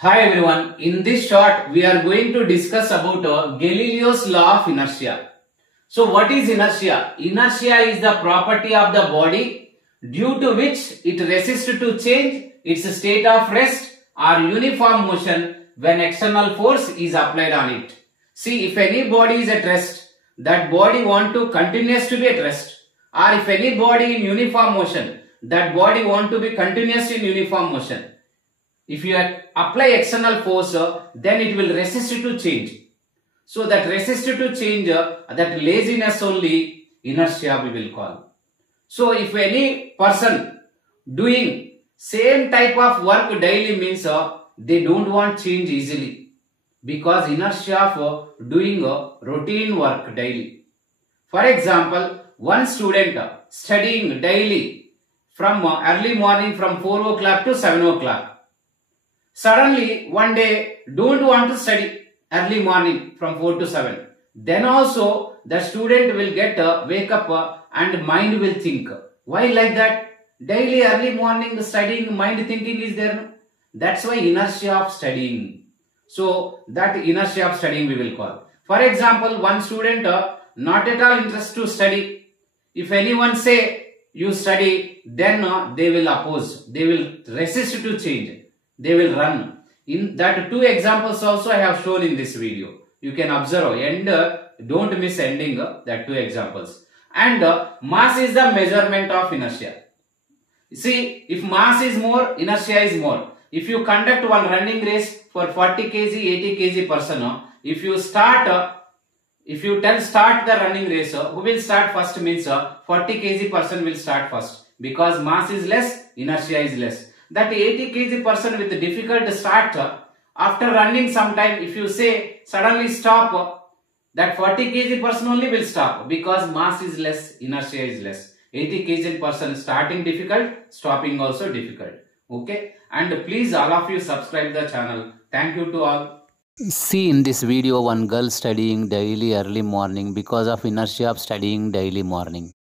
Hi everyone, in this short we are going to discuss about Galileo's law of inertia. So what is inertia? Inertia is the property of the body due to which it resists to change its state of rest or uniform motion when external force is applied on it. See, if any body is at rest, that body want to continuous to be at rest, or if any body in uniform motion, that body want to be continuous in uniform motion. If you apply external force, then it will resist to change. So that resist to change, that laziness only inertia we will call. So if any person doing same type of work daily means they don't want change easily, because inertia of doing routine work daily. For example, one student studying daily from early morning from 4 o'clock to 7 o'clock. Suddenly, one day, don't want to study early morning from 4 to 7. Then also, the student will get wake up and mind will think. Why like that? Daily early morning studying, mind thinking is there. That's why inertia of studying. So, that inertia of studying we will call. For example, one student not at all interested to study. If anyone say you study, then they will oppose. They will resist to change. They will run. In that two examples also I have shown in this video. You can observe and don't miss ending that two examples. And mass is the measurement of inertia. See, if mass is more, inertia is more. If you conduct one running race for 40 kg, 80 kg person, if you start, if you tell start the running race, who will start first means 40 kg person will start first. Because mass is less, inertia is less. That 80 kg person with difficult start, after running some time, if you say suddenly stop, that 40 kg person only will stop, because mass is less, inertia is less. 80 kg person starting difficult, stopping also difficult. Okay, and please all of you subscribe the channel. Thank you to all. See in this video one girl studying daily early morning because of inertia of studying daily morning.